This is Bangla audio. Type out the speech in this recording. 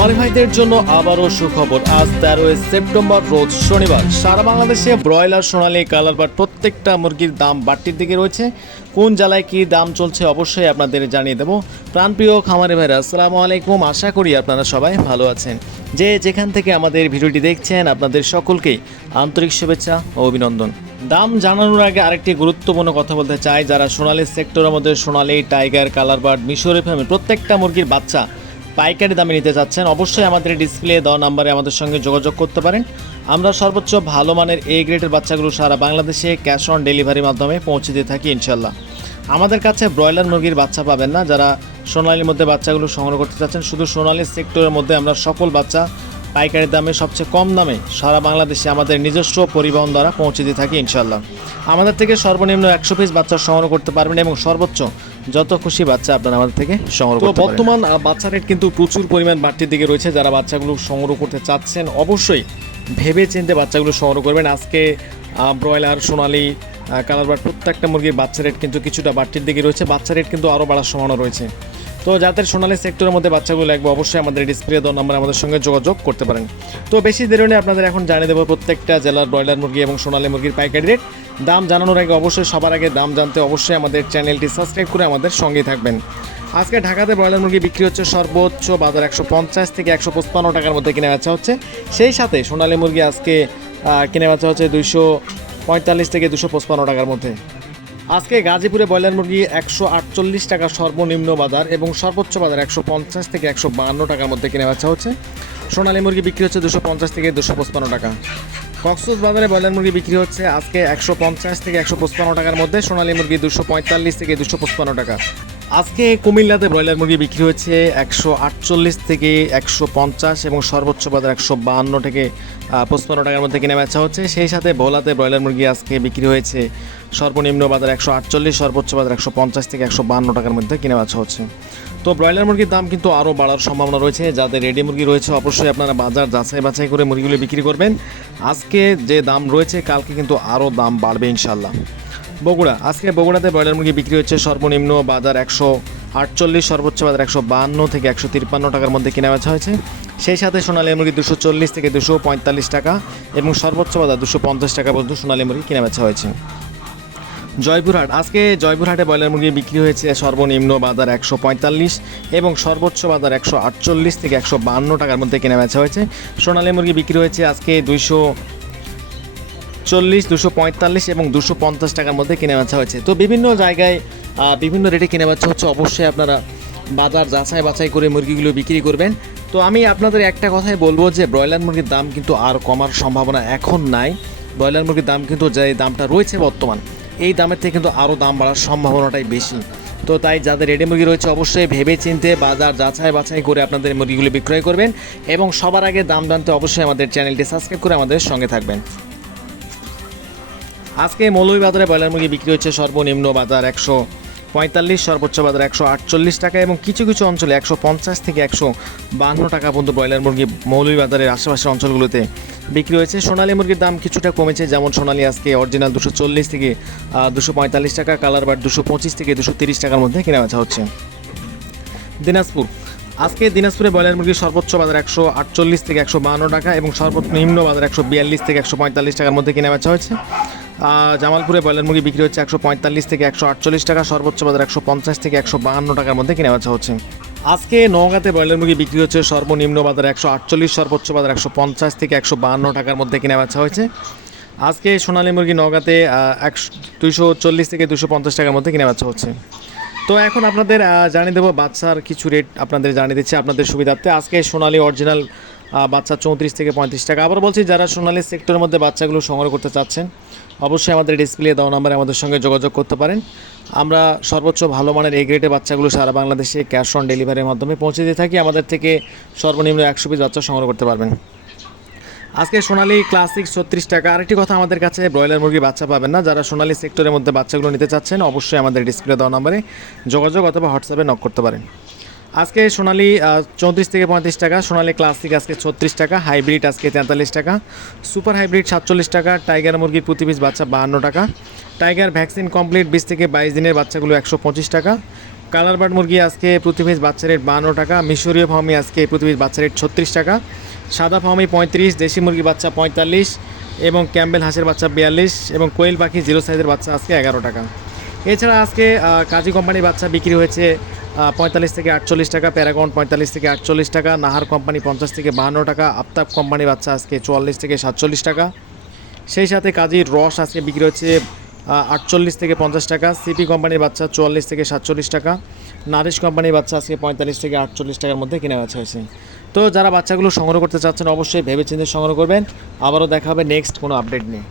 খামারি ভাইদের জন্য আবারও সুখবর। আজ তেরোই সেপ্টেম্বর, রোজ শনিবার। সারা বাংলাদেশে ব্রয়লার, সোনালী কালার বাট প্রত্যেকটা মুরগির দাম বাড়তির দিকে রয়েছে। কোন জেলায় কী দাম চলছে অবশ্যই আপনাদের জানিয়ে দেবো। প্রাণপ্রিয় খামারি ভাইরা, আসসালামু আলাইকুম। আশা করি আপনারা সবাই ভালো আছেন। যে যেখান থেকে আমাদের ভিডিওটি দেখছেন, আপনাদের সকলকেই আন্তরিক শুভেচ্ছা ও অভিনন্দন। দাম জানানোর আগে আরেকটি গুরুত্বপূর্ণ কথা বলতে চাই। যারা সোনালী সেক্টরের মধ্যে সোনালী, টাইগার কালার বার্ড মিশরের ফ্যামিলি প্রত্যেকটা মুরগির বাচ্চা পাইকারি দামে নিতে চাচ্ছেন, অবশ্যই আমাদের ডিসপ্লে দেওয়া নাম্বারে আমাদের সঙ্গে যোগাযোগ করতে পারেন। আমরা সর্বোচ্চ ভালো মানের এ গ্রেডের বাচ্চাগুলো সারা বাংলাদেশে ক্যাশ অন ডেলিভারির মাধ্যমে পৌঁছে দিয়ে থাকি ইনশাল্লাহ আমাদের কাছে ব্রয়লার মুরগির বাচ্চা পাবেন না, যারা সোনালির মধ্যে বাচ্চাগুলো সংগ্রহ করতে চাচ্ছেন, শুধু সোনালি সেক্টরের মধ্যে আমরা সকল বাচ্চা পাইকারি দামে সবচেয়ে কম দামে সারা বাংলাদেশে আমাদের নিজস্ব পরিবহন দ্বারা পৌঁছে দিয়ে থাকি ইনশাল্লাহ আমাদের থেকে সর্বনিম্ন একশো পিস বাচ্চা সংগ্রহ করতে পারবেন এবং সর্বোচ্চ যত খুশি বাচ্চা আপনারা আমাদের থেকে সংগ্রহ করতে বর্তমান বাচ্চা রেট কিন্তু প্রচুর পরিমাণ বাড়তির দিকে রয়েছে। যারা বাচ্চাগুলো সংগ্রহ করতে চাচ্ছেন অবশ্যই ভেবে চিন্তে বাচ্চাগুলো সংগ্রহ করবেন। আজকে ব্রয়লার সোনালি কালার বার প্রত্যেকটা মুরগির বাচ্চা রেট কিন্তু কিছুটা বাড়তির দিকে রয়েছে। বাচ্চা রেট কিন্তু আরও বাড়ার সম্ভাবনা রয়েছে। তো যাদের সোনালি সেক্টরের মধ্যে বাচ্চাগুলো লাগবে অবশ্যই আমাদের ডিসপ্লে দেওয়ার নাম্বার আমাদের সঙ্গে যোগাযোগ করতে পারেন। তো বেশি দেরি নেই আপনাদের এখন জানিয়ে দেবো প্রত্যেকটা জেলার ব্রয়লার মুরগি এবং সোনালী মুরগির পাইকারি রেট দাম জানানোর আগে অবশ্যই সবার আগে দাম জানতে অবশ্যই আমাদের চ্যানেলটি সাবস্ক্রাইব করে আমাদের সঙ্গেই থাকবেন। আজকে ঢাকাতে ব্রয়লার মুরগি বিক্রি হচ্ছে সর্বোচ্চ বাজার একশো পঞ্চাশ থেকে একশো পঁচপান্ন টাকার মধ্যে কিনে বেচা হচ্ছে। সেই সাথে সোনালী মুরগি আজকে কিনে বেচা হচ্ছে দুইশো পঁয়তাল্লিশ থেকে দুশো পঁচপান্ন টাকার মধ্যে। আজকে গাজীপুরে ব্রয়লার মুরগি একশো আটচল্লিশ টাকা সর্বনিম্ন বাজার এবং সর্বোচ্চ বাজার একশো পঞ্চাশ থেকে একশো বাহান্ন টাকার মধ্যে কিনে বেচা হচ্ছে। সোনালী মুরগি বিক্রি হচ্ছে দুশো পঞ্চাশ থেকে দুশো পঁচপান্ন টাকা। কক্সবাজ বাজারে ব্রয়লার মুরগি বিক্রি হচ্ছে আজকে একশো পঞ্চাশ থেকে একশো পঁচপান্ন টাকার মধ্যে। সোনালী মুরগি দুশো পঁয়তাল্লিশ থেকে দুশো পঁচপান্ন টাকা। আজকে কুমিল্লাতে ব্রয়লার মুরগি বিক্রি হয়েছে একশো আটচল্লিশ থেকে একশো পঞ্চাশ এবং সর্বোচ্চ বাজার একশো বাহান্ন থেকে পঁচপান্ন টাকার মধ্যে কিনে বেচা হচ্ছে। সেই সাথে ভোলাতে ব্রয়লার মুরগি আজকে বিক্রি হয়েছে সর্বনিম্ন বাজার একশো আটচল্লিশ, সর্বোচ্চ বাজার একশো পঞ্চাশ থেকে একশো বাহান্ন টাকার মধ্যে কিনে বেচা হচ্ছে। তো ব্রয়লার মুরগির দাম কিন্তু আরও বাড়ার সম্ভাবনা রয়েছে। যাদের রেডি মুরগি রয়েছে, অবশ্যই আপনারা বাজার যাচাই বাছাই করে মুরগিগুলো বিক্রি করবেন। আজকে যে দাম রয়েছে, কালকে কিন্তু আরও দাম বাড়বে ইনশাল্লাহ বগুড়া। আজকে বগুড়াতে ব্রয়লার মুরগি বিক্রি হচ্ছে সর্বনিম্ন বাজার একশো আটচল্লিশ, সর্বোচ্চ বাজার একশো বাহান্ন থেকে একশো তিপ্পান্ন টাকার মধ্যে কেনা বেচা হয়েছে। সেই সাথে সোনালী মুরগি দুশো চল্লিশ থেকে দুশো পঁয়তাল্লিশ টাকা এবং সর্বোচ্চ বাজার দুশো পঞ্চাশ টাকা পর্যন্ত সোনালী মুরগি কেনা বেচা হয়েছে। জয়পুরহাট। আজকে জয়পুরহাটে ব্রয়লার মুরগি বিক্রি হয়েছে সর্বনিম্ন বাজার একশো পঁয়তাল্লিশ এবং সর্বোচ্চ বাজার একশো আটচল্লিশ থেকে একশো বাহান্ন টাকার মধ্যে কেনা বেচা হয়েছে। সোনালী মুরগি বিক্রি হয়েছে আজকে দুইশো চল্লিশ, দুশো পঁয়তাল্লিশ এবং দুশো পঞ্চাশ টাকার মধ্যে কিনে বেচা হয়েছে। তো বিভিন্ন জায়গায় বিভিন্ন রেটে কিনে বেচা হচ্ছে। অবশ্যই আপনারা বাজার যাচাই বাছাই করে মুরগিগুলো বিক্রি করবেন। তো আমি আপনাদের একটা কথাই বলব যে, ব্রয়লার মুরগির দাম কিন্তু আর কমার সম্ভাবনা এখন নাই। ব্রয়লার মুরগির দাম কিন্তু যে দামটা রয়েছে বর্তমান, এই দামের থেকে কিন্তু আরও দাম বাড়ার সম্ভাবনাটাই বেশি। তো তাই যাদের রেডি মুরগি রয়েছে, অবশ্যই ভেবে চিনতে বাজার যাচাই বাছাই করে আপনাদের মুরগিগুলো বিক্রয় করবেন এবং সবার আগে দাম জানতে অবশ্যই আমাদের চ্যানেলটি সাবস্ক্রাইব করে আমাদের সঙ্গে থাকবেন। আজকে মৌলভীবাজারে ব্রয়লার মুরগি বিক্রি হচ্ছে সর্বনিম্ন বাজার একশো পঁয়তাল্লিশ, সর্বোচ্চ বাজার একশো আটচল্লিশ টাকা এবং কিছু কিছু অঞ্চলে একশো পঞ্চাশ থেকে একশো বান্ন টাকা পর্যন্ত ব্রয়লার মুরগি মৌলভীবাজারের আশেপাশের অঞ্চলগুলোতে বিক্রি হয়েছে। সোনালী মুরগির দাম কিছুটা কমেছে, যেমন সোনালী আজকে অরিজিনাল দুশো চল্লিশ থেকে দুশো পঁয়তাল্লিশ টাকা কালার বার দুশো পঁচিশ থেকে দুশো তিরিশ টাকার মধ্যে কেনা বেচা হচ্ছে। দিনাজপুর। আজকে দিনাজপুরে ব্রয়লার মুরগির সর্বোচ্চ বাজার একশো আটচল্লিশ থেকে একশো বাহান্ন টাকা এবং সর্বনিম্ন বাজার একশো বিয়াল্লিশ থেকে একশো পঁয়তাল্লিশ টাকার মধ্যে কেনা বেচা হয়েছে। জামালপুরে ব্রয়লার মুরগি বিক্রি হচ্ছে একশো পঁয়তাল্লিশ থেকে একশো আটচল্লিশ টাকা, সর্বোচ্চ বাজার একশো পঞ্চাশ থেকে একশো বাহান্ন টাকার মধ্যে কেনা বেচা হচ্ছে। আজকে নওগাঁতে ব্রয়লার মুরগি বিক্রি হচ্ছে সর্বনিম্ন বাজার একশো আটচল্লিশ, সর্বোচ্চ বাজার একশো পঞ্চাশ থেকে একশো বাহান্ন টাকার মধ্যে কেনা বেচা হয়েছে। আজকে সোনালী মুরগি নওগাঁতে একশো চল্লিশ থেকে দুশো পঞ্চাশ টাকার মধ্যে কেনা বেচা হচ্ছে। তো এখন আপনাদের জানিয়ে দেবো বাচ্চার কিছু রেট আপনাদের জানিয়ে দিচ্ছি আপনাদের সুবিধার্থে। আজকে সোনালি অরিজিনাল বাচ্চা চৌত্রিশ থেকে পঁয়ত্রিশ টাকা। আবার বলছি, যারা সোনালি সেক্টরের মধ্যে বাচ্চাগুলো সংগ্রহ করতে চাচ্ছেন, অবশ্যই আমাদের ডিসপ্লে দেওয়া নাম্বারে আমাদের সঙ্গে যোগাযোগ করতে পারেন। আমরা সর্বোচ্চ ভালো মানের এই গ্রেডের বাচ্চাগুলো সারা বাংলাদেশে ক্যাশ অন ডেলিভারির মাধ্যমে পৌঁছে দিয়ে থাকি। আমাদের থেকে সর্বনিম্ন একশো পিস বাচ্চা সংগ্রহ করতে পারবেন। আজকে সোনালি ক্লাসিক ছত্রিশ টাকা। আরেকটি কথা আমাদের কাছে, ব্রয়লার মুরগি বাচ্চা পাবেন না। যারা সোনালি সেক্টরের মধ্যে বাচ্চাগুলো নিতে চাচ্ছেন, অবশ্যই আমাদের ডিসপ্লে দেওয়া নাম্বারে যোগাযোগ অথবা হোয়াটসঅ্যাপে নক করতে পারেন। আজকে সোনালি চৌত্রিশ থেকে পঁয়ত্রিশ টাকা, সোনালি ক্লাসিক আজকে ছত্রিশ টাকা, হাইব্রিড আজকে তেতাল্লিশ টাকা, সুপার হাইব্রিড সাতচল্লিশ টাকা, টাইগার মুরগির প্রতি পিস বাচ্চা বাহান্ন টাকা, টাইগার ভ্যাকসিন কমপ্লিট বিশ থেকে বাইশ দিনের বাচ্চাগুলো একশো পঁচিশ টাকা কালার বার্ড মুরগি আজকে প্রতি পিস বাচ্চা রেট বান্ন টাকা, মিশরীয় ফার্মি আজকে প্রতি পিস বাচ্চা রেট ছত্রিশ টাকা, সাদা ফার্মি পঁয়ত্রিশ, দেশি মুরগি বাচ্চা পঁয়তাল্লিশ, এবং ক্যাম্বেল হাঁসের বাচ্চা বিয়াল্লিশ, এবং কোয়েল পাখি জিরো সাইজের বাচ্চা আজকে এগারো টাকা। এছাড়া আজকে কাজী কোম্পানির বাচ্চা বিক্রি হয়েছে পঁয়তাল্লিশ থেকে আটচল্লিশ টাকা, প্যারাগন পঁয়তাল্লিশ থেকে আটচল্লিশ টাকা, নাহার কোম্পানি পঞ্চাশ থেকে বাহান্ন টাকা, আফতাব কোম্পানির বাচ্চা আজকে চুয়াল্লিশ থেকে সাতচল্লিশ টাকা। সেই সাথে কাজীর রস আজকে বিক্রি হচ্ছে আটচল্লিশ থেকে পঞ্চাশ টাকা, সিপি কোম্পানির বাচ্চা চুয়াল্লিশ থেকে সাতচল্লিশ টাকা, নারিশ কোম্পানির বাচ্চা আজকে পঁয়তাল্লিশ থেকে আটচল্লিশ টাকার মধ্যে কেনা বেচা হয়েছে। তো যারা বাচ্চাগুলো সংগ্রহ করতে চাচ্ছেন, অবশ্যই ভেবেচিন্তে সংগ্রহ করবেন। আবারও দেখা হবে নেক্সট কোনো আপডেট নিয়ে।